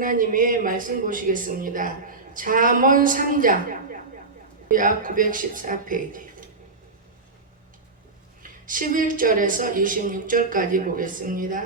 하나님의 말씀 보시겠습니다. 잠언 3장 약 914페이지 11절에서 26절까지 보겠습니다.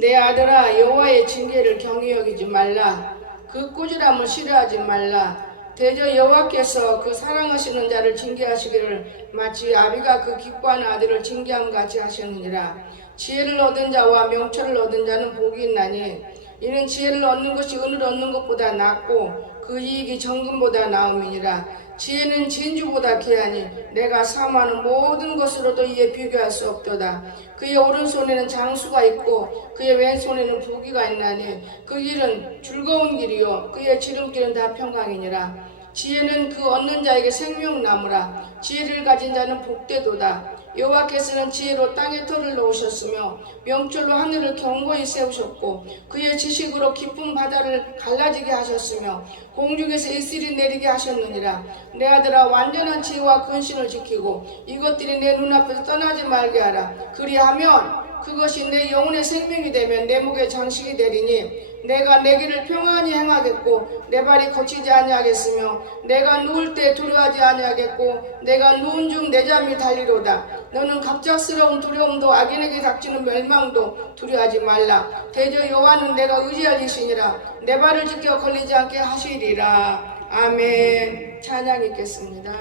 내 아들아, 여호와의 징계를 경히 여기지 말라. 그 꾸지람을 싫어하지 말라. 대저 여호와께서 그 사랑하시는 자를 징계하시기를 마치 아비가 그 기뻐하는 아들을 징계함 같이 하셨느니라. 지혜를 얻은 자와 명철을 얻은 자는 복이 있나니 이는 지혜를 얻는 것이 은을 얻는 것보다 낫고 그 이익이 정금보다 나음이니라. 지혜는 진주보다 귀하니 내가 사모하는 모든 것으로도 이에 비교할 수 없도다. 그의 오른손에는 장수가 있고 그의 왼손에는 부귀가 있나니 그 길은 즐거운 길이요 그의 지름길은 다 평강이니라. 지혜는 그 얻는 자에게 생명나무라. 지혜를 가진 자는 복되도다. 여호와께서는 지혜로 땅에 털을 놓으셨으며 명철로 하늘을 견고히 세우셨고 그의 지식으로 깊은 바다를 갈라지게 하셨으며 공중에서 이슬이 내리게 하셨느니라. 내 아들아, 완전한 지혜와 근신을 지키고 이것들이 내 눈앞에서 떠나지 말게 하라. 그리하면 그것이 내 영혼의 생명이 되면 내 목의 장식이 되리니 내가 내 길을 평안히 행하겠고 내 발이 거치지 아니하겠으며 내가 누울 때 두려워하지 아니하겠고 내가 누운 중 내 잠이 달리로다. 너는 갑작스러운 두려움도 악인에게 닥치는 멸망도 두려워하지 말라. 대저 여호와는 내가 의지할 이시니라. 내 발을 지켜 걸리지 않게 하시리라. 아멘. 찬양 있겠습니다.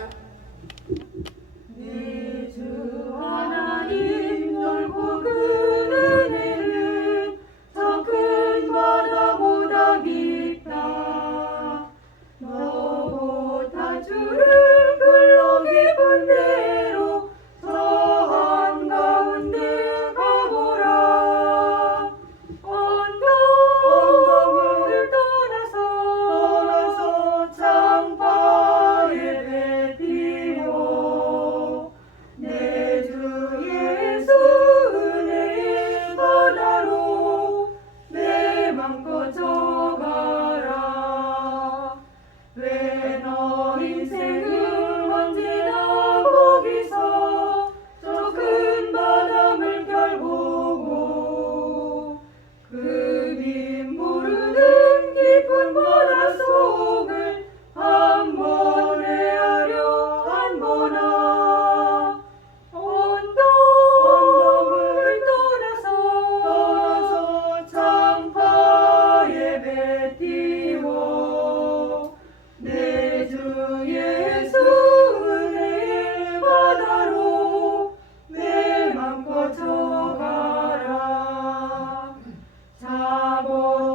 내 주 하나님 넓고 큰 은혜는 저 큰 바다보다 깊다. 너보다 주를 불러 깊은 데로 저 한가운데 가보라. 언덕을 떠나서 창파에 뱉이고 내 주 예수 은혜의 바다로 내 맘껏 져가라. 왜 너 인생은 언제나 거기서 저 큰 바다 물결 보고 그 빗모르는 깊은 바다 속을 한번 헤아려 한번아. 언덕을 떠나서 창파에 뱉이고 내 주 예수 은혜의 바다로 내 맘껏 져가라.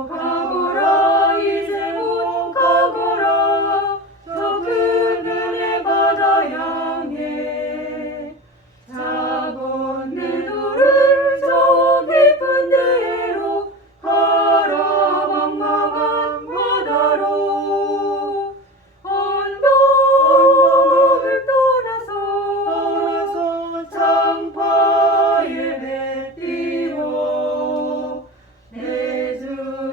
자복하거라 이제 곧 가거라. 저 큰 은혜 바다 향해 작은 내 눈을 저 깊은 데로 가라. 막막한 바다로 언덕을 떠나서 창파에 뱉이고 내 주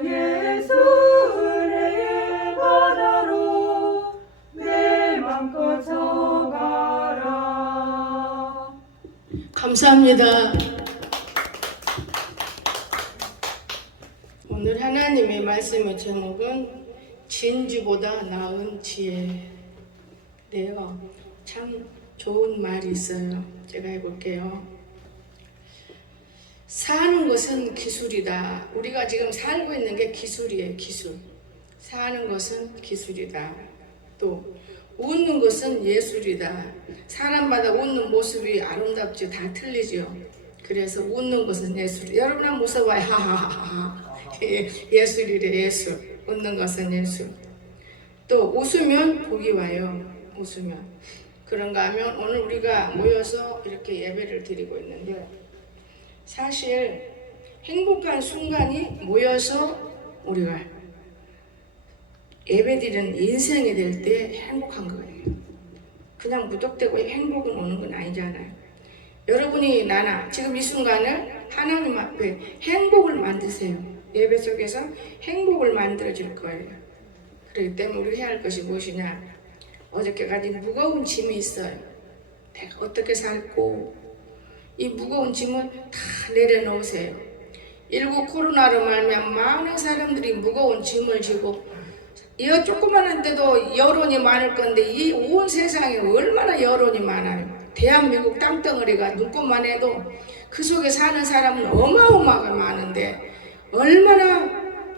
예수 은혜의 바다로 내 맘껏 져가라. 감사합니다. 오늘 하나님의 말씀의 제목은 진주보다 나은 지혜래요. 참 좋은 말이 있어요. 제가 해볼게요. 사는 것은 기술이다. 우리가 지금 살고 있는 게 기술이에요. 기술. 사는 것은 기술이다. 또 웃는 것은 예술이다. 사람마다 웃는 모습이 아름답지 다 틀리죠. 그래서 웃는 것은 예술. 여러분 한번 웃어봐요. 하하하하. 예술이래. 예술. 웃는 것은 예술. 또 웃으면 복이 와요. 웃으면. 그런가 하면 오늘 우리가 모여서 이렇게 예배를 드리고 있는데 사실 행복한 순간이 모여서 우리가 예배드리는 인생이 될 때 행복한 거예요. 그냥 무턱대고 행복은 오는 건 아니잖아요. 여러분이 나나 지금 이 순간을 하나님 앞에 행복을 만드세요. 예배 속에서 행복을 만들어 줄 거예요. 그렇기 때문에 우리가 해야 할 것이 무엇이냐? 어저께까지 무거운 짐이 있어요. 내가 어떻게 살고 이 무거운 짐을 다 내려놓으세요. 19 코로나로 말미암아 많은 사람들이 무거운 짐을 지고 이 조그만한 데도 여론이 많을 건데 이 온 세상에 얼마나 여론이 많아요. 대한민국 땅덩어리가 눈꼽만 해도 그 속에 사는 사람은 어마어마하게 많은데 얼마나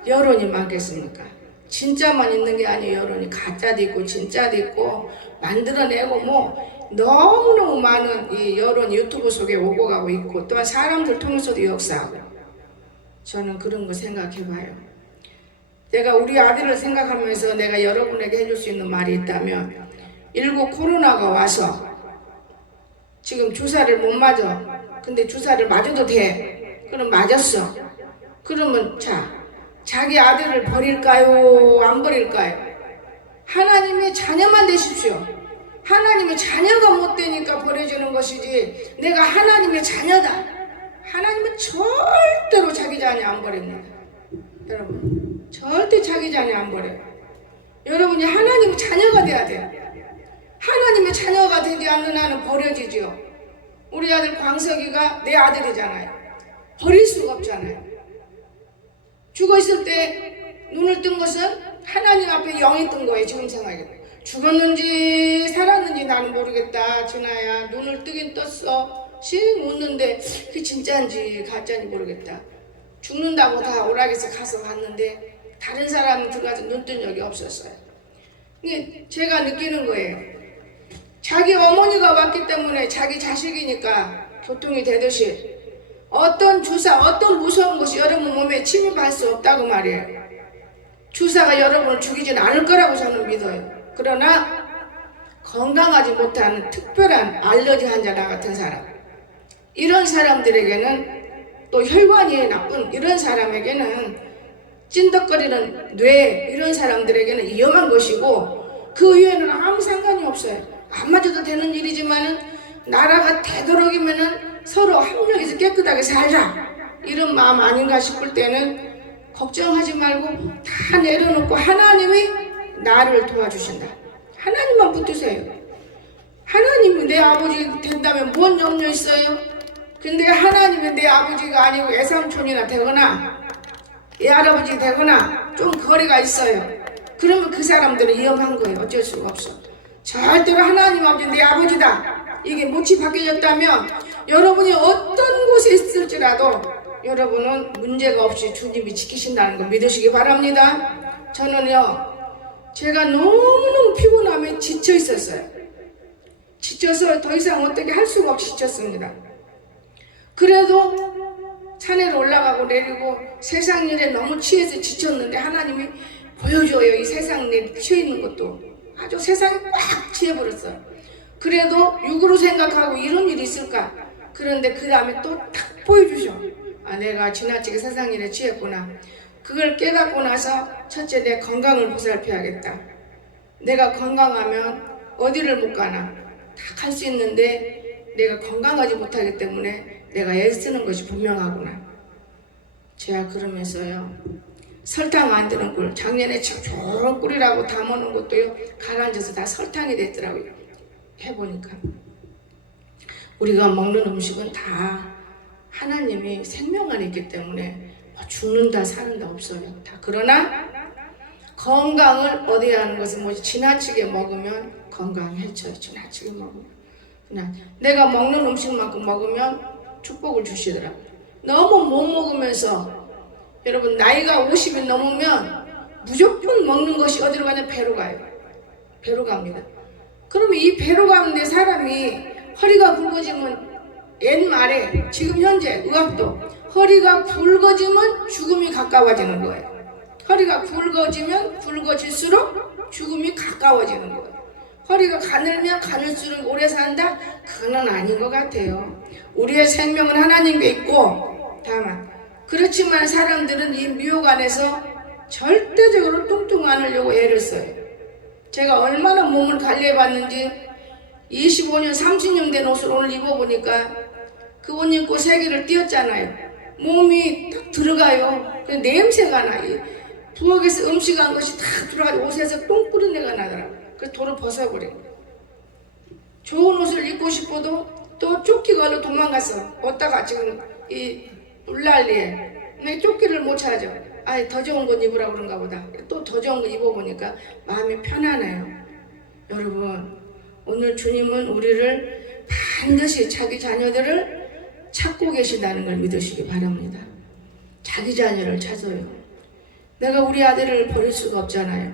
여론이 많겠습니까? 진짜만 있는 게 아니에요. 여론이 가짜도 있고 진짜도 있고 만들어내고 뭐 너무너무 많은 이 여론 유튜브 속에 오고 가고 있고 또한 사람들 통해서도 역사하고 저는 그런 거 생각해 봐요. 내가 우리 아들을 생각하면서 내가 여러분에게 해줄 수 있는 말이 있다면 19 코로나가 와서 지금 주사를 못 맞아. 근데 주사를 맞아도 돼. 그럼 맞았어. 그러면 자기 아들을 버릴까요? 안 버릴까요? 하나님의 자녀만 되십시오. 하나님의 자녀가 못 되니까 버려지는 것이지 내가 하나님의 자녀다. 하나님은 절대로 자기 자녀 안 버립니다. 여러분 절대 자기 자녀 안 버려요. 여러분이 하나님의 자녀가 돼야 돼요. 하나님의 자녀가 되지 않는 한은 버려지죠. 우리 아들 광석이가 내 아들이잖아요. 버릴 수가 없잖아요. 죽어있을 때 눈을 뜬 것은 하나님 앞에 영이 뜬 거예요. 지금 생각해. 죽었는지 살았는지 나는 모르겠다. 진아야 눈을 뜨긴 떴어. 씩 웃는데 그게 진짜인지 가짜인지 모르겠다. 죽는다고 다 오락에서 가서 봤는데 다른 사람 들어가서 눈 뜬 적이 없었어요. 근데 제가 느끼는 거예요. 자기 어머니가 왔기 때문에 자기 자식이니까 교통이 되듯이 어떤 주사, 어떤 무서운 것이 여러분 몸에 침입할 수 없다고 말이에요. 주사가 여러분을 죽이진 않을 거라고 저는 믿어요. 그러나 건강하지 못한 특별한 알러지 환자 나 같은 사람, 이런 사람들에게는 또 혈관이 나쁜 이런 사람에게는 찐덕거리는 뇌 이런 사람들에게는 위험한 것이고 그 외에는 아무 상관이 없어요. 안 맞아도 되는 일이지만은 나라가 되도록이면은 서로 합력해서 깨끗하게 살자 이런 마음 아닌가 싶을 때는 걱정하지 말고 다 내려놓고 하나님이 나를 도와주신다. 하나님만 붙드세요. 하나님이 내 아버지 된다면 뭔 염려 있어요? 근데 하나님이 내 아버지가 아니고 애삼촌이나 되거나 애 할아버지 되거나 좀 거리가 있어요. 그러면 그 사람들은 위험한 거예요. 어쩔 수가 없어. 절대로 하나님 아버지 내 아버지다. 이게 못이 바뀌어졌다면 여러분이 어떤 곳에 있을지라도 여러분은 문제가 없이 주님이 지키신다는 거 믿으시기 바랍니다. 저는요, 제가 너무너무 피곤함에 지쳐 있었어요. 지쳐서 더 이상 어떻게 할 수가 없이 지쳤습니다. 그래도 산에로 올라가고 내리고 세상 일에 너무 취해서 지쳤는데 하나님이 보여줘요. 이 세상 일에 취해 있는 것도 아주 세상에 꽉 취해버렸어요. 그래도 육으로 생각하고 이런 일이 있을까? 그런데 그 다음에 또 딱 보여주셔. 아, 내가 지나치게 세상 일에 취했구나. 그걸 깨닫고 나서 첫째 내 건강을 보살펴야겠다. 내가 건강하면 어디를 못 가나 다 갈 수 있는데 내가 건강하지 못하기 때문에 내가 애쓰는 것이 분명하구나. 제가 그러면서요, 설탕 안 드는 꿀, 작년에 좋은 꿀이라고 담아놓은 것도요 가라앉아서 다 설탕이 됐더라고요. 해보니까 우리가 먹는 음식은 다 하나님이 생명 안에 있기 때문에 죽는다 사는다 없어요. 다. 그러나 건강을 얻어야 하는 것은 뭐지? 지나치게 먹으면 건강이 해쳐요. 지나치게 먹으면 그냥 내가 먹는 음식만큼 먹으면 축복을 주시더라고요. 너무 못 먹으면서 여러분 나이가 50이 넘으면 무조건 먹는 것이 어디로 가냐? 배로 가요. 배로 갑니다. 그러면 이 배로 가는데 사람이 허리가 굵어지면 옛말에 지금 현재 의학도 허리가 굵어지면 죽음이 가까워지는 거예요. 허리가 굵어지면 굵어질수록 죽음이 가까워지는 거예요. 허리가 가늘면 가늘수록 오래 산다? 그건 아닌 것 같아요. 우리의 생명은 하나님께 있고 다만 그렇지만 사람들은 이 미혹 안에서 절대적으로 뚱뚱 않으려고 애를 써요. 제가 얼마나 몸을 관리해봤는지 25년 30년 된 옷을 오늘 입어보니까 그 옷 입고 세계를 뛰었잖아요. 몸이 딱 들어가요. 그 냄새가 나. 부엌에서 음식한 것이 다 들어가서 옷에서 똥 뿌린 내가 나더라고요. 그래서 도로 벗어버려요. 좋은 옷을 입고 싶어도 또 쫓기걸로 도망갔어. 어디다가 지금 이 물난리에 내 조끼를 못 찾아. 아, 더 좋은 건 입으라고 그런가 보다. 또 더 좋은 거 입어보니까 마음이 편하네요. 여러분, 오늘 주님은 우리를 반드시 자기 자녀들을 찾고 계신다는 걸 믿으시기 바랍니다. 자기 자녀를 찾아요. 내가 우리 아들을 버릴 수가 없잖아요.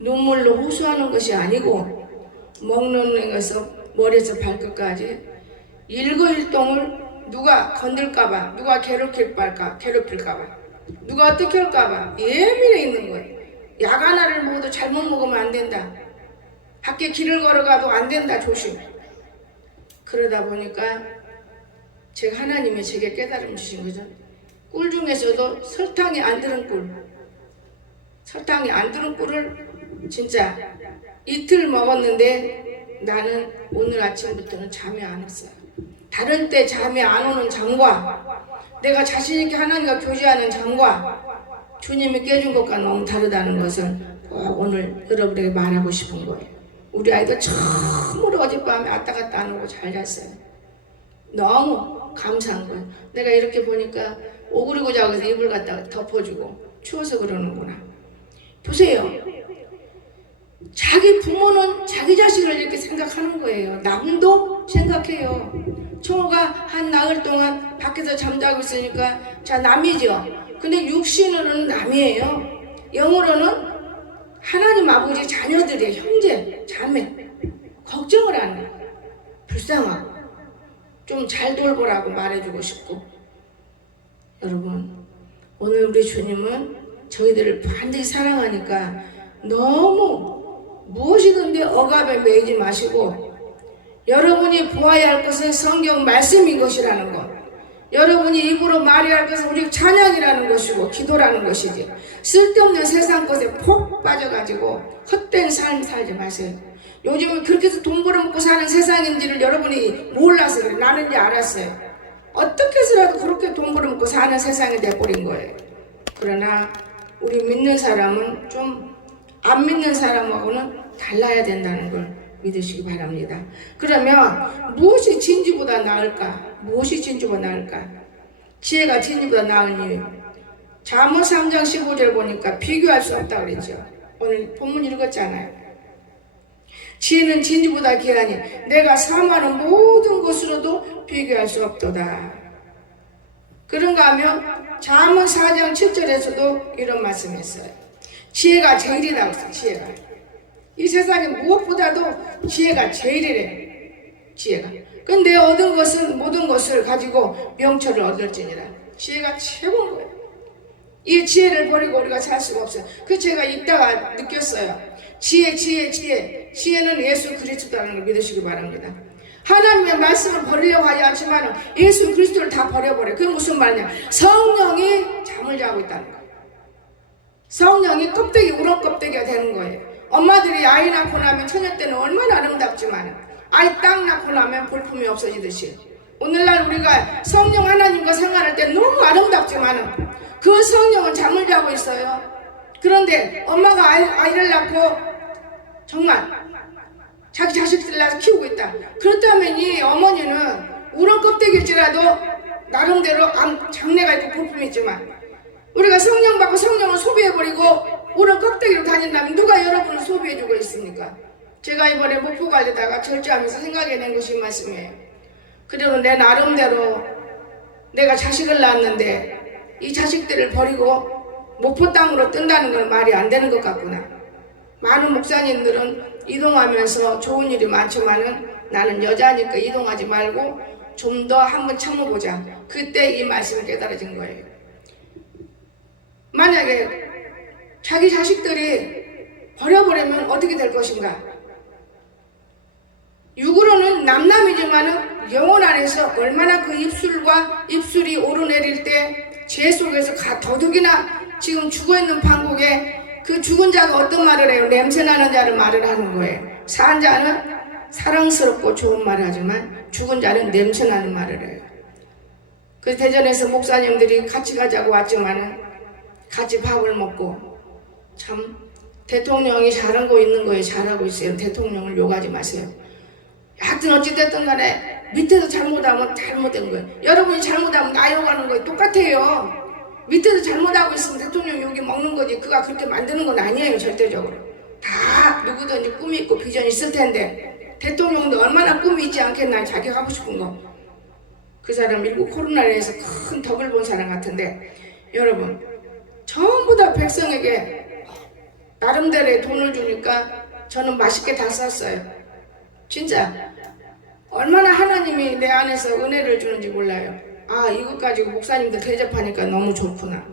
눈물로 호소하는 것이 아니고 먹는 것에서 머리에서 발끝까지 일거일동을 누가 건들까봐, 누가 괴롭힐까봐, 누가 어떻게 할까봐 예민해 있는 거예요. 약 하나를 먹어도 잘못 먹으면 안 된다. 밖에 길을 걸어가도 안 된다. 조심. 그러다 보니까 제가 하나님이 제게 깨달음 주신 거죠. 꿀 중에서도 설탕이 안 들은 꿀, 설탕이 안 들은 꿀을 진짜 이틀 먹었는데 나는 오늘 아침부터는 잠이 안 왔어요. 다른 때 잠이 안 오는 잠과 내가 자신있게 하나님과 교제하는 잠과 주님이 깨준 것과 너무 다르다는 것을 꼭 오늘 여러분에게 말하고 싶은 거예요. 우리 아이도 처음으로 어젯밤에 왔다 갔다 안 오고 잘 잤어요. 너무 감사한 거예요. 내가 이렇게 보니까 오그리고 자고 해서 이불 갖다가 덮어주고 추워서 그러는구나. 보세요. 자기 부모는 자기 자식을 이렇게 생각하는 거예요. 남도 생각해요. 청호가 한 나흘 동안 밖에서 잠자고 있으니까 자, 남이죠. 근데 육신으로는 남이에요. 영으로는 하나님 아버지 자녀들이에요. 형제, 자매. 걱정을 안 해요. 불쌍하고 좀 잘 돌보라고 말해주고 싶고. 여러분, 오늘 우리 주님은 저희들을 반드시 사랑하니까 너무 무엇이든지 억압에 매이지 마시고 여러분이 보아야 할 것은 성경 말씀인 것이라는 것, 여러분이 입으로 말해야 할 것은 우리 찬양이라는 것이고 기도라는 것이지, 쓸데없는 세상 것에 폭 빠져가지고 헛된 삶 살지 마세요. 요즘은 그렇게 해서 돈 벌어먹고 사는 세상인지를 여러분이 몰라서 그래. 나는 이제 알았어요. 어떻게 해서라도 그렇게 돈 벌어먹고 사는 세상이 돼버린 거예요. 그러나 우리 믿는 사람은 좀 안 믿는 사람하고는 달라야 된다는 걸 믿으시기 바랍니다. 그러면 무엇이 진주보다 나을까? 무엇이 진주보다 나을까? 지혜가 진주보다 나은 이유. 잠언 3장 15절 보니까 비교할 수 없다 그랬죠. 오늘 본문 읽었잖아요. 지혜는 진주보다 귀하니 내가 사모하는 모든 것으로도 비교할 수 없도다. 그런가 하면 잠언 4장 7절에서도 이런 말씀했어요. 지혜가 제일이라고 했어요. 지혜가. 이 세상에 무엇보다도 지혜가 제일이래. 지혜가. 근데 얻은 것은 모든 것을 가지고 명철을 얻을지니라. 지혜가 최고인 거예요. 이 지혜를 버리고 우리가 살 수가 없어요. 그 제가 읽다가 느꼈어요. 지혜는 예수 그리스도라는 걸 믿으시기 바랍니다. 하나님의 말씀을 버리려고 하지 않지만 예수 그리스도를 다 버려버려요. 그게 무슨 말이냐? 성령이 잠을 자고 있다는 거예요. 성령이 껍데기, 우렁 껍데기가 되는 거예요. 엄마들이 아이 낳고 나면 처녀 때는 얼마나 아름답지만 아이 딱 낳고 나면 볼품이 없어지듯이 오늘날 우리가 성령 하나님과 생활할 때 너무 아름답지만 그 성령은 잠을 자고 있어요. 그런데 엄마가 아이를 낳고 정말 자기 자식들 낳아서 키우고 있다. 그렇다면 이 어머니는 우렁 껍데기일지라도 나름대로 장래가 있고 볼품이 있지만 우리가 성령 받고 성령을 소비해버리고 우렁 껍데기로 다닌다면 누가 여러분을 소비해주고 있습니까? 제가 이번에 목포 가려다가 절제하면서 생각해낸 것이 말씀이에요. 그래도 내 나름대로 내가 자식을 낳았는데 이 자식들을 버리고 목포 땅으로 뜬다는 건 말이 안 되는 것 같구나. 많은 목사님들은 이동하면서 좋은 일이 많지만은 나는 여자니까 이동하지 말고 좀 더 한번 참아보자. 그때 이 말씀이 깨달아진 거예요. 만약에 자기 자식들이 버려버리면 어떻게 될 것인가? 육으로는 남남이지만은 영혼 안에서 얼마나 그 입술이 오르내릴 때 죄 속에서 더욱이나 지금 죽어있는 판국에 그 죽은 자가 어떤 말을 해요? 냄새나는 자를 말을 하는 거예요. 산 자는 사랑스럽고 좋은 말을 하지만 죽은 자는 냄새나는 말을 해요. 그래서 대전에서 목사님들이 같이 가자고 왔지만은 같이 밥을 먹고 참 대통령이 잘하고 있는 거에 잘하고 있어요. 대통령을 욕하지 마세요. 하여튼 어찌됐든 간에 밑에서 잘못하면 잘못된 거예요. 여러분이 잘못하면 나 욕하는 거예요. 똑같아요. 밑에서 잘못하고 있으면 대통령 여기 먹는 거지 그가 그렇게 만드는 건 아니에요. 절대적으로 다 누구든지 꿈이 있고 비전이 있을 텐데 대통령도 얼마나 꿈이 있지 않겠나. 자기가 하고 싶은 거. 그 사람 일부 코로나로 해서 큰 덕을 본 사람 같은데 여러분 전부 다 백성에게 나름대로의 돈을 주니까 저는 맛있게 다 썼어요. 진짜 얼마나 하나님이 내 안에서 은혜를 주는지 몰라요. 아 이것 가지고 목사님들 대접하니까 너무 좋구나.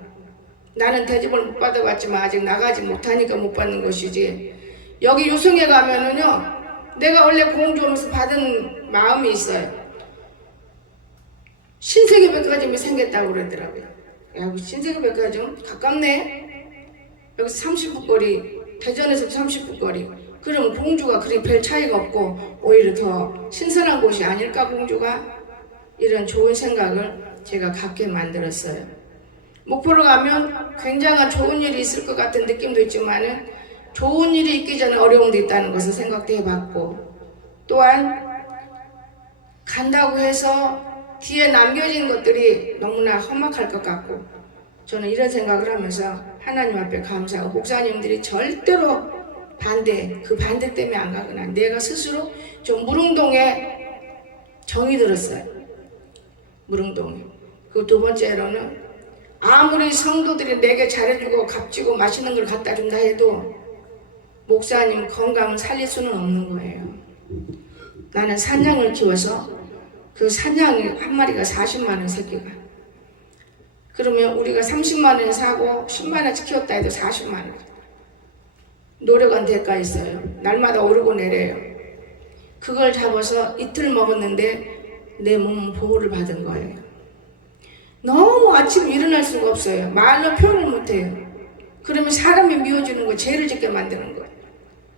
나는 대접을 못 받아봤지만 아직 나가지 못하니까 못 받는 것이지. 여기 유성에 가면은요 내가 원래 공주 오면서 받은 마음이 있어요. 신세계 백화점이 생겼다고 그러더라고요. 야 신세계 백화점 가깝네. 여기서 30분 거리, 대전에서 30분 거리. 그러면 공주가 그리 별 차이가 없고 오히려 더 신선한 곳이 아닐까 공주가. 이런 좋은 생각을 제가 갖게 만들었어요. 목포로 가면 굉장한 좋은 일이 있을 것 같은 느낌도 있지만은 좋은 일이 있기 전에 어려움도 있다는 것을 생각도 해봤고 또한 간다고 해서 뒤에 남겨진 것들이 너무나 험악할 것 같고 저는 이런 생각을 하면서 하나님 앞에 감사하고 목사님들이 절대로 그 반대 때문에 안 가거나 내가 스스로 좀 무릉동에 정이 들었어요. 무릉동에. 그 두 번째로는 아무리 성도들이 내게 잘해주고 값지고 맛있는 걸 갖다 준다 해도 목사님 건강을 살릴 수는 없는 거예요. 나는 산양을 키워서 그 산양이 한 마리가 40만 원 새끼가. 그러면 우리가 30만 원 사고 10만 원씩 키웠다 해도 40만 원. 노력한 대가 있어요. 날마다 오르고 내려요. 그걸 잡아서 이틀 먹었는데 내 몸은 보호를 받은 거예요. 너무 아침에 일어날 수가 없어요. 말로 표현을 못해요. 그러면 사람이 미워지는 거 죄를 짓게 만드는 거예요.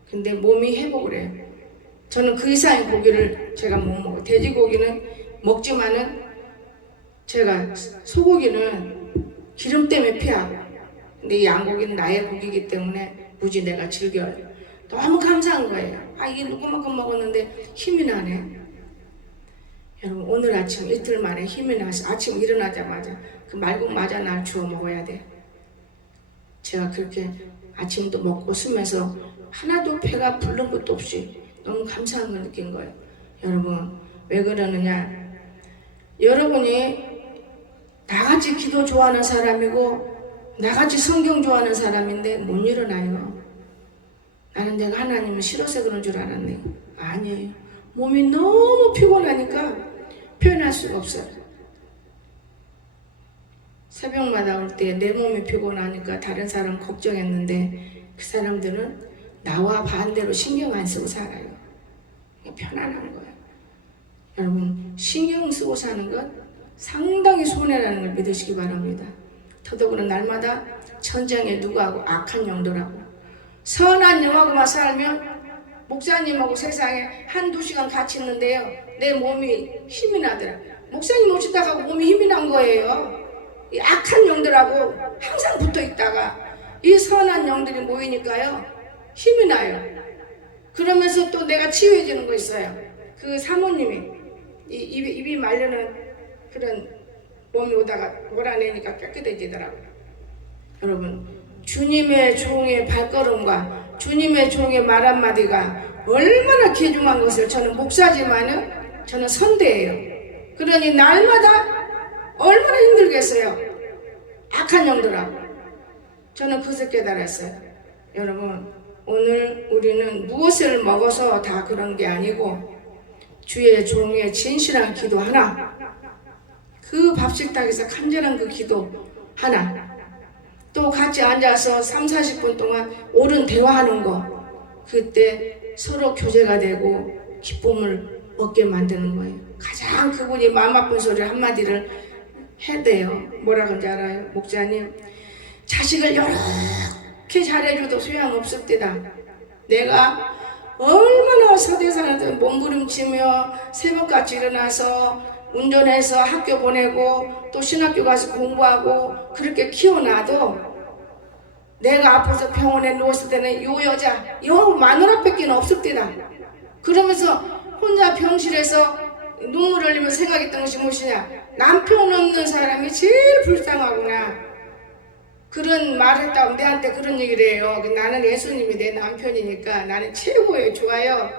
근데 몸이 회복을 해요. 저는 그 이상의 고기를 제가 못 먹어요. 돼지고기는 먹지만은 제가 소고기는 기름 때문에 피하고 근데 이 양고기는 나의 고기이기 때문에 무지 내가 즐겨요. 너무 감사한 거예요. 아 이게 누구만큼 먹었는데 힘이 나네. 여러분 오늘 아침 이틀 만에 힘이 나서 아침 일어나자마자 그 말국 맞아 날 주워 먹어야 돼. 제가 그렇게 아침도 먹고 쓰면서 하나도 배가 부른 것도 없이 너무 감사한 걸 느낀 거예요. 여러분 왜 그러느냐. 여러분이 나같이 기도 좋아하는 사람이고 나같이 성경 좋아하는 사람인데 못 일어나요. 나는 내가 하나님을 싫어서 그런 줄 알았네요. 아니에요. 몸이 너무 피곤하니까 표현할 수가 없어요. 새벽마다 올 때 내 몸이 피곤하니까 다른 사람 걱정했는데 그 사람들은 나와 반대로 신경 안 쓰고 살아요. 편안한 거예요. 여러분 신경 쓰고 사는 것 상당히 손해라는 걸 믿으시기 바랍니다. 더더구나 날마다 전쟁에 누구하고 악한 영도라고 선한 영하고만 살면 목사님하고 세상에 한두 시간 같이 있는데요 내 몸이 힘이 나더라. 목사님 오시다가 몸이 힘이 난 거예요. 이 악한 영들하고 항상 붙어 있다가 이 선한 영들이 모이니까요 힘이 나요. 그러면서 또 내가 치유해지는 거 있어요. 그 사모님이 입이 말려는 그런 몸이 오다가 몰아내니까 깨끗해지더라고요. 여러분 주님의 종의 발걸음과 주님의 종의 말 한마디가 얼마나 귀중한 것을 저는 목사지만은 저는 선대예요. 그러니 날마다 얼마나 힘들겠어요. 악한 영들하고. 저는 그것을 깨달았어요. 여러분 오늘 우리는 무엇을 먹어서 다 그런 게 아니고 주의 종의 진실한 기도 하나 그 밥식탁에서 간절한 그 기도 하나 또 같이 앉아서 30-40분 동안 옳은 대화하는 거 그때 서로 교제가 되고 기쁨을 얻게 만드는 거예요. 가장 그분이 마음 아픈 소리 한마디를 해야 돼요. 뭐라 그런지 알아요? 목사님 자식을 이렇게 잘해줘도 소용없을 때다. 내가 얼마나 서대산에서 몸부림치며 새벽같이 일어나서 운전해서 학교 보내고 또 신학교 가서 공부하고 그렇게 키워놔도 내가 아파서 병원에 누웠을 때는 요 여자 요 마누라밖에 없을 때다. 그러면서 혼자 병실에서 눈물 흘리며 생각했던 것이 무엇이냐. 남편 없는 사람이 제일 불쌍하구나. 그런 말을 했다고 내한테 그런 얘기를 해요. 나는 예수님이 내 남편이니까 나는 최고예요. 좋아요.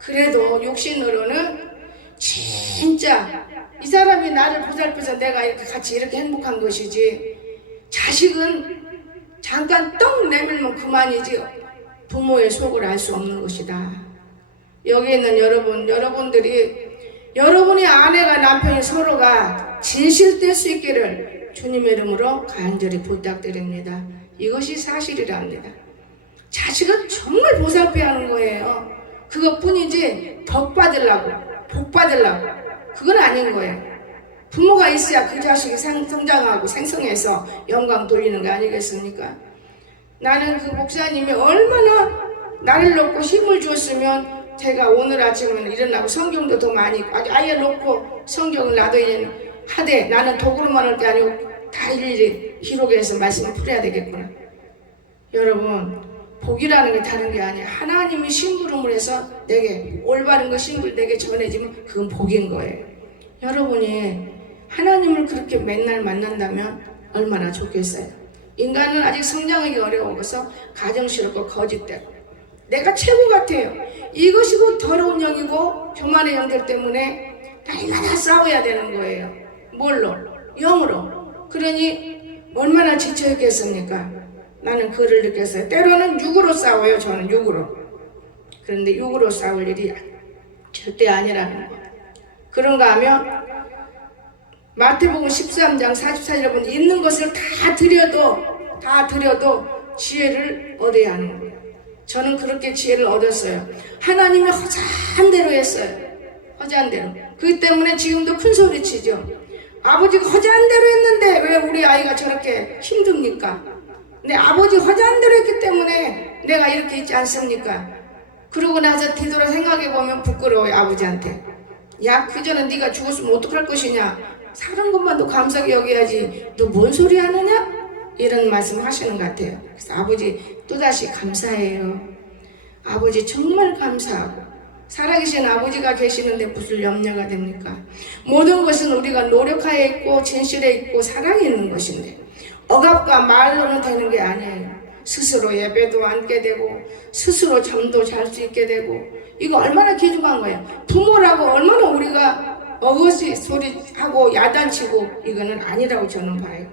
그래도 육신으로는 진짜 이 사람이 나를 보살펴서 내가 이렇게 같이 이렇게 행복한 것이지, 자식은 잠깐 떡 내밀면 그만이지 부모의 속을 알 수 없는 것이다. 여기 있는 여러분들이 여러분의 아내가 남편이 서로가 진실될 수 있기를 주님의 이름으로 간절히 부탁드립니다. 이것이 사실이랍니다. 자식은 정말 보살펴야 하는 거예요. 그것뿐이지 복 받으려고 그건 아닌 거예요. 부모가 있어야 그 자식이 성장하고 생성해서 영광 돌리는 거 아니겠습니까? 나는 그 목사님이 얼마나 나를 놓고 힘을 줬으면 제가 오늘 아침에는 일어나고 성경도 더 많이 아예 놓고 성경을 나도 이제 하되, 나는 도구로만 할 게 아니고 다 일일이 기록해서 말씀을 풀어야 되겠구나. 여러분, 복이라는 게 다른 게 아니야. 하나님이 심부름을 해서 내게 올바른 거 심부름 내게 전해지면 그건 복인 거예요. 여러분이 하나님을 그렇게 맨날 만난다면 얼마나 좋겠어요. 인간은 아직 성장하기 어려워서 가정스럽고 거짓되고 내가 최고 같아요. 이것이 곧 더러운 영이고 교만의 영들 때문에 날마다 싸워야 되는 거예요. 뭘로? 영으로. 그러니 얼마나 지쳐있겠습니까? 나는 그를 느꼈어요. 때로는 육으로 싸워요. 저는 육으로. 그런데 육으로 싸울 일이 절대 아니라는 거예요. 그런가 하면 마태복음 13장 44절에 보면 있는 것을 다 드려도 지혜를 얻어야 하는 거예요. 저는 그렇게 지혜를 얻었어요. 하나님이 허자한 대로 했어요. 허자한 대로. 그렇기 때문에 지금도 큰 소리 치죠. 아버지가 허자한 대로 했는데 왜 우리 아이가 저렇게 힘듭니까? 근데 아버지 허자한 대로 했기 때문에 내가 이렇게 있지 않습니까? 그러고 나서 뒤돌아 생각해보면 부끄러워요. 아버지한테. 야, 그전에 네가 죽었으면 어떡할 것이냐? 사는 것만도 감사하게 여겨야지 너 뭔 소리 하느냐? 이런 말씀 하시는 것 같아요. 그래서 아버지 또다시 감사해요. 아버지 정말 감사하고, 살아계신 아버지가 계시는데 무슨 염려가 됩니까? 모든 것은 우리가 노력하에 있고 진실에 있고 사랑에 있는 것인데 억압과 말로는 되는 게 아니에요. 스스로 예배도 앉게 되고 스스로 잠도 잘 수 있게 되고, 이거 얼마나 귀중한 거예요. 부모라고 얼마나 우리가 어거지 소리하고 야단치고 이거는 아니라고 저는 봐요.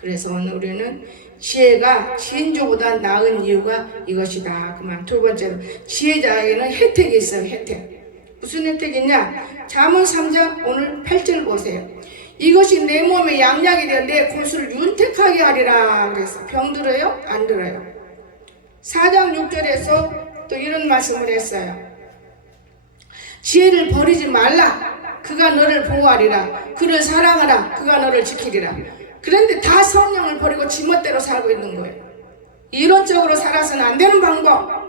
그래서 오늘 우리는 지혜가 지인조보다 나은 이유가 이것이다. 그만. 두 번째로 지혜자에게는 혜택이 있어요. 혜택. 무슨 혜택이 있냐? 잠언 3장 오늘 8절 보세요. 이것이 내 몸에 양약이 되어 내 골수를 윤택하게 하리라. 그래서 병 들어요? 안 들어요? 4장 6절에서 또 이런 말씀을 했어요. 지혜를 버리지 말라. 그가 너를 보호하리라. 그를 사랑하라. 그가 너를 지키리라. 그런데 다 성령을 버리고 지멋대로 살고 있는 거예요. 이론적으로 살아서는 안 되는 방법.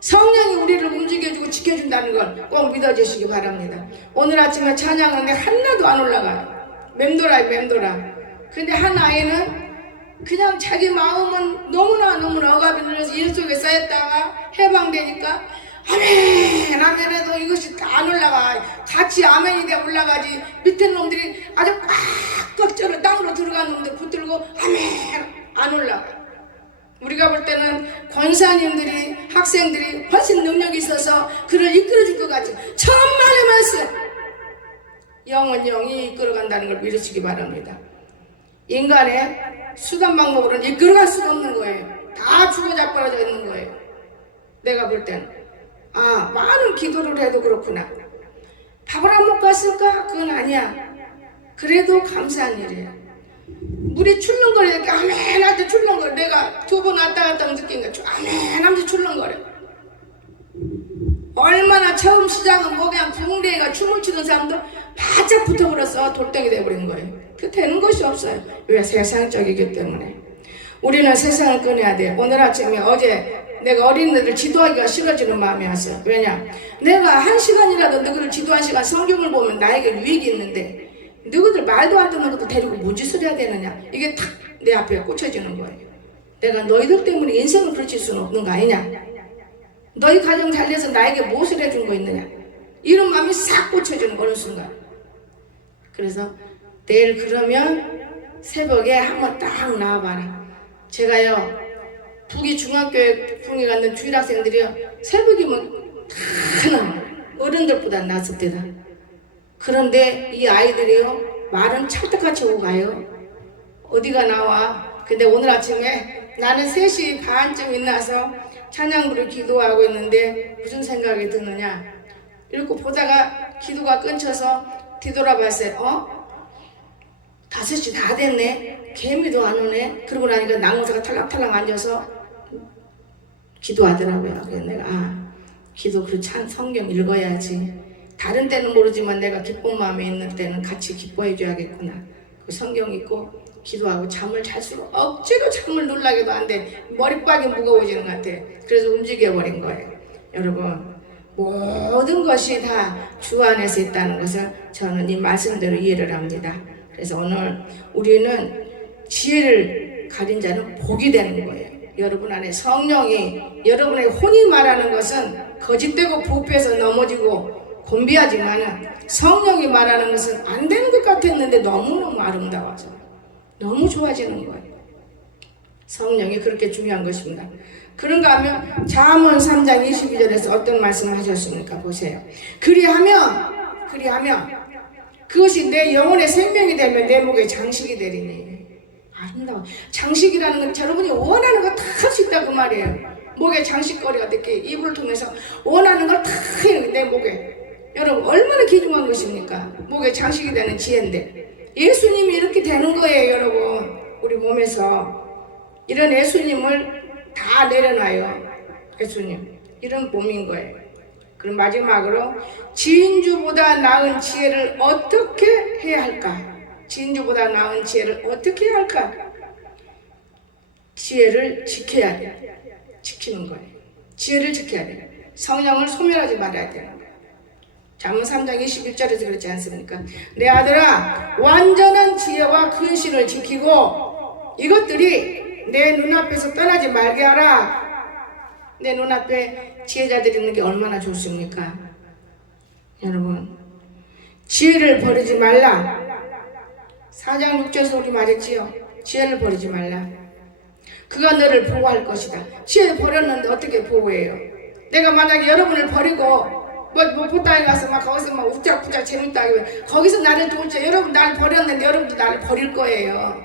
성령이 우리를 움직여주고 지켜준다는 걸 꼭 믿어주시기 바랍니다. 오늘 아침에 찬양하는데 하나도 안 올라가요. 맴돌아요, 맴돌아. 근데 한 아이는 그냥 자기 마음은 너무나 억압이 눌려서 일 속에 쌓였다가 해방되니까 아멘 아멘 해도 이것이 안 올라가. 같이 아멘이 돼 올라가지. 밑에 놈들이 아주 꽉꽉 쪄서 땅으로 들어간 놈들 붙들고 아멘 안 올라가. 우리가 볼 때는 권사님들이 학생들이 훨씬 능력이 있어서 그를 이끌어줄 것 같지. 천만의 말씀. 영은 영이 이끌어간다는 걸 믿으시기 바랍니다. 인간의 수단 방법으로는 이끌어갈 수가 없는 거예요. 다 죽어자빠져 있는 거예요. 내가 볼 때는 많은 기도를 해도 그렇구나. 밥을 안 먹고 왔을까? 그건 아니야. 그래도 감사한 일이에요. 물이 출렁거리니까 아멘 하면서 출렁거려. 내가 2번 왔다 갔다 느낀 거야. 아멘 하면서 출렁거려. 얼마나 처음 시작은 뭐 그냥 붕대가 춤을 추던 사람도 바짝 붙어버려서 돌덩이 돼버린 거예요. 그 되는 것이 없어요. 왜? 세상적이기 때문에. 우리는 세상을 꺼내야 돼. 오늘 아침에 어제 내가 어린이들 지도하기가 싫어지는 마음이 왔어요. 왜냐? 내가 1시간이라도 너희들 지도한 시간 성경을 보면 나에게 유익이 있는데 너희들 말도 안 듣는 것도 데리고 무짓을 해야 되느냐? 이게 탁 내 앞에 꽂혀지는 거예요. 내가 너희들 때문에 인생을 그르칠 수는 없는 거 아니냐? 너희 가정 잘 돼서 나에게 무엇을 해준 거 있느냐? 이런 마음이 싹 꽂혀지는 어느 순간. 그래서 내일 그러면 새벽에 한번 딱 나와봐라. 제가요 북이 중학교에 풍이 갔는 주일 학생들이요 새벽이면 다 나와요. 어른들보다 낫을 때다. 그런데 이 아이들이요 말은 찰떡같이 오고 가요. 어디가 나와. 근데 오늘 아침에 나는 3시 반쯤 일어나서 찬양부를 기도하고 있는데 무슨 생각이 드느냐, 이렇게 보다가 기도가 끊쳐서 뒤돌아봤어요. 5시 다 됐네. 개미도 안 오네. 그러고 나니까 나무사가 탈락탈락 앉아서 기도하더라고요. 그래서 내가 기도 그 성경 읽어야지. 다른 때는 모르지만 내가 기쁜 마음에 있는 때는 같이 기뻐해 줘야겠구나. 그 성경 읽고 기도하고 잠을 잘수록 억지로 잠을 놀라게도 안 돼. 머리빡이 무거워지는 것 같아. 그래서 움직여버린 거예요. 여러분, 모든 것이 다 주 안에서 있다는 것을 저는 이 말씀대로 이해를 합니다. 그래서 오늘 우리는 지혜를 가진 자는 복이 되는 거예요. 여러분 안에 성령이 여러분의 혼이 말하는 것은 거짓되고 부패해서 넘어지고 곤비하지만 성령이 말하는 것은 안 되는 것 같았는데 너무너무 아름다워서 너무 좋아지는 거예요. 성령이 그렇게 중요한 것입니다. 그런가 하면 잠언 3장 22절에서 어떤 말씀을 하셨습니까? 보세요. 그리하면 그것이 내 영혼의 생명이 되면 내 목에 장식이 되리니. 아름다워. 장식이라는 건 여러분이 원하는 거 다 할 수 있다 그 말이에요. 목에 장식거리가 이렇게 입을 통해서 원하는 걸 다 해요. 내 목에. 여러분 얼마나 귀중한 것입니까? 목에 장식이 되는 지혜인데 예수님이 이렇게 되는 거예요. 여러분 우리 몸에서 이런 예수님을 다 내려놔요. 예수님 이런 몸인 거예요. 그럼 마지막으로 진주보다 나은 지혜를 어떻게 해야 할까? 진주보다 나은 지혜를 어떻게 해야 할까? 지혜를 지켜야 돼. 지키는 거예요. 지혜를 지켜야 돼. 성령을 소멸하지 말아야 돼요. 잠언 3장 21절에서 그렇지 않습니까? 내 아들아, 완전한 지혜와 근신을 지키고 이것들이 내 눈앞에서 떠나지 말게 하라. 내 눈앞에 지혜자들이 있는 게 얼마나 좋습니까? 여러분, 지혜를 버리지 말라. 4장 6절에서 우리 말했지요. 지혜를 버리지 말라. 그가 너를 보호할 것이다. 지혜를 버렸는데 어떻게 보호해요? 내가 만약에 여러분을 버리고 뭐 보따리 가서 막 거기서 막 웃작부작 재밌다 하면 거기서 나를 도울지. 여러분 나를 버렸는데 여러분도 나를 버릴 거예요.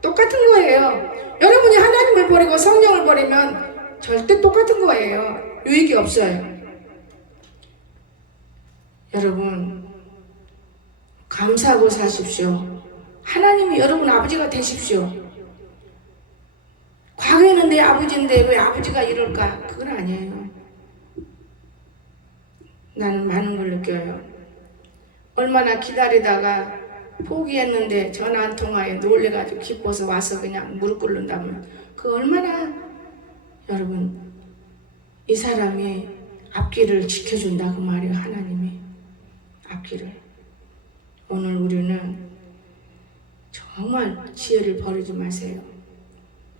똑같은 거예요. 여러분이 하나님을 버리고 성령을 버리면 절대 똑같은 거예요. 유익이 없어요. 여러분 감사하고 사십시오. 하나님이 여러분 아버지가 되십시오. 과거에는 내 아버지인데 왜 아버지가 이럴까? 그건 아니에요. 나는 많은 걸 느껴요. 얼마나 기다리다가 포기했는데 전화 한 통화에 놀래가지고 기뻐서 와서 그냥 무릎 꿇는다면 그 얼마나 여러분 이 사람이 앞길을 지켜준다 그 말이에요. 하나님이 앞길을. 오늘 우리는 정말 지혜를 버리지 마세요.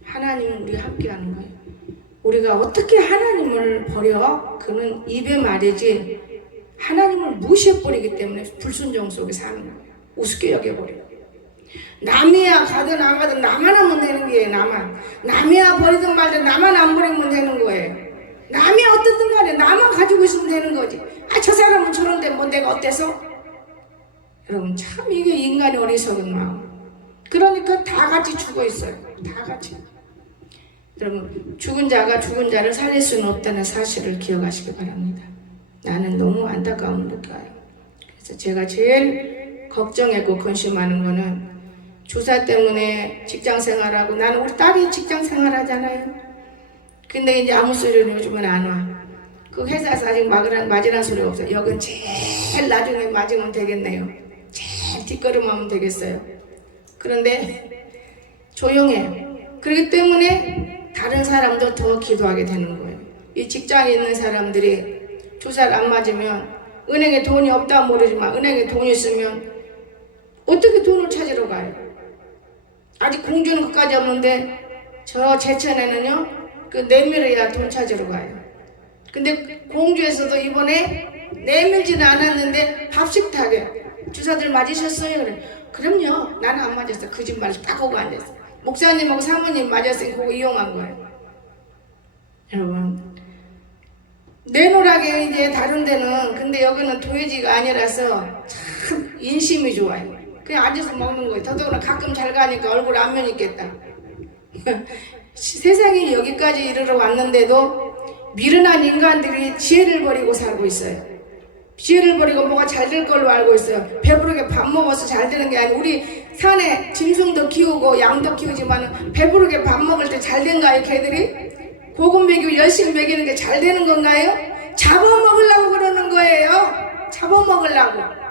하나님은 우리가 함께하는 거예요. 우리가 어떻게 하나님을 버려? 그는 입의 말이지 하나님을 무시해버리기 때문에 불순종 속에 사는 거예요. 우습게 여겨버려요. 남이야 가든 안 가든 나만 하면 되는 거예요. 남이야 버리든 말든 나만 안 버리면 되는 거예요. 남이 어떻든 간에 나만 가지고 있으면 되는 거지. 저 사람은 저런데 뭐 내가 어때서? 여러분 참 이게 인간의 어리석은 마음. 그러니까 다 같이 죽어 있어요. 다 같이. 여러분 죽은 자가 죽은 자를 살릴 수는 없다는 사실을 기억하시기 바랍니다. 나는 너무 안타까움을 느껴요. 그래서 제가 제일 걱정했고 근심하는 거는 주사 때문에 직장 생활하고 나는 우리 딸이 직장 생활하잖아요. 근데 이제 아무 소리는 요즘은 안 와. 그 회사에서 아직 맞으란 소리가 없어요. 여긴 제일 나중에 맞으면 되겠네요. 제일 뒷걸음하면 되겠어요. 그런데 조용해. 그렇기 때문에 다른 사람도 더 기도하게 되는 거예요. 이 직장에 있는 사람들이 주사를 안 맞으면 은행에 돈이 없다 모르지만 은행에 돈이 있으면 어떻게 돈을 찾으러 가요? 아직 공주는 그까지 없는데 저 제천에는요 그 내밀어야 돈 찾으러 가요. 근데 공주에서도 이번에 내밀지는 않았는데 밥식탁에 주사들 맞으셨어요? 그래. 그럼요. 나는 안 맞았어. 거짓말을 딱 하고 앉았어. 목사님하고 사모님 맞았으니 그거 이용한 거예요. 여러분, 내노라게 이제 다른 데는, 근데 여기는 도회지가 아니라서 참 인심이 좋아요. 그냥 앉아서 먹는 거예요. 더더구나 가끔 잘 가니까 얼굴 안면 있겠다. 세상이 여기까지 이르러 왔는데도 미련한 인간들이 지혜를 버리고 살고 있어요. 지혜를 버리고 뭐가 잘 될 걸로 알고 있어요. 배부르게 밥 먹어서 잘 되는 게 아니고, 우리 산에 짐승도 키우고 양도 키우지만 배부르게 밥 먹을 때 잘 된가요? 개들이? 고급 먹이고 열심히 먹이는 게 잘 되는 건가요? 잡아먹으려고 그러는 거예요. 잡아먹으려고.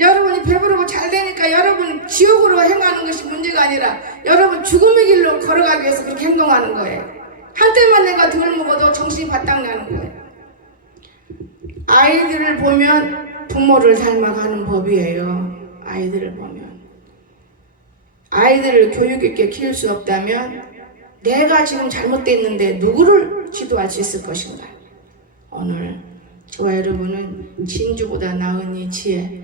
여러분이 배부르고 잘 되니까 여러분 지옥으로 행하는 것이 문제가 아니라 여러분 죽음의 길로 걸어가기 위해서 그렇게 행동하는 거예요. 한때만 내가 덜 먹어도 정신이 바짝 나는 거예요. 아이들을 보면 부모를 닮아가는 법이에요. 아이들을 보면. 아이들을 교육 있게 키울 수 없다면 내가 지금 잘못됐는데 누구를 지도할 수 있을 것인가? 오늘 저와 여러분은 진주보다 나은 이 지혜,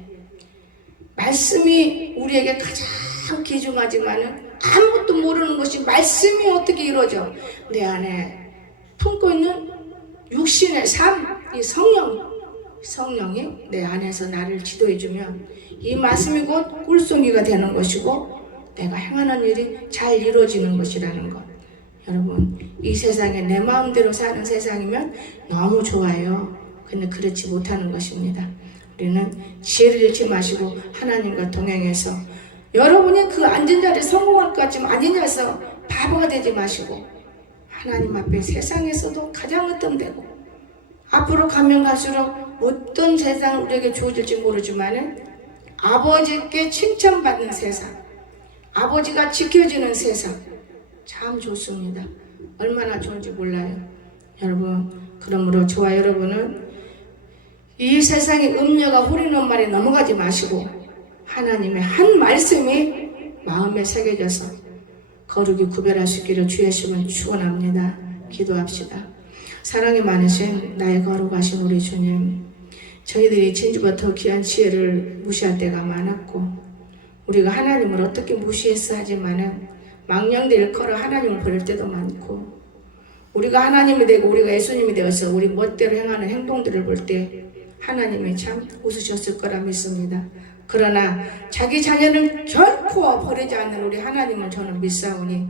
말씀이 우리에게 가장 귀중하지만은 아무것도 모르는 것이 말씀이 어떻게 이루어져? 내 안에 품고 있는 육신의 삶, 이 성령이 내 안에서 나를 지도해주면 이 말씀이 곧 꿀송이가 되는 것이고 내가 행하는 일이 잘 이루어지는 것이라는 것. 여러분, 이 세상에 내 마음대로 사는 세상이면 너무 좋아요. 근데 그렇지 못하는 것입니다. 우리는 지혜를 잃지 마시고 하나님과 동행해서 여러분이 그 앉은 자리에 성공할 것 같지만 아니냐 해서 바보가 되지 마시고 하나님 앞에 세상에서도 가장 으뜸되고 앞으로 가면 갈수록 어떤 세상 우리에게 주어질지 모르지만은 아버지께 칭찬받는 세상, 아버지가 지켜주는 세상, 참 좋습니다. 얼마나 좋은지 몰라요. 여러분, 그러므로 저와 여러분은 이 세상의 음녀가 후리는 말에 넘어가지 마시고 하나님의 한 말씀이 마음에 새겨져서 거룩이 구별할 수 있기를 주의 이름으로 축원합니다. 기도합시다. 사랑이 많으신 나의 거룩하신 우리 주님, 저희들이 진주부터 귀한 지혜를 무시할 때가 많았고 우리가 하나님을 어떻게 무시했어 하지만은 망령되 일컬어 하나님을 버릴 때도 많고 우리가 하나님이 되고 우리가 예수님이 되어서 우리 멋대로 행하는 행동들을 볼 때 하나님이 참 웃으셨을 거라 믿습니다. 그러나 자기 자녀를 결코 버리지 않는 우리 하나님은 저는 믿사오니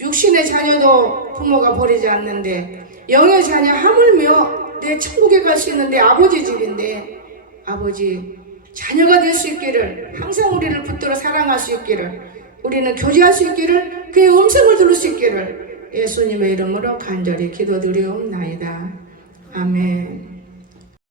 육신의 자녀도 부모가 버리지 않는데 영의 자녀 하물며 내 천국에 갈 수 있는데 아버지 집인데 아버지 자녀가 될 수 있기를 항상 우리를 붙들어 사랑할 수 있기를 우리는 교제할 수 있기를 그의 음성을 들을 수 있기를 예수님의 이름으로 간절히 기도드리옵나이다. 아멘.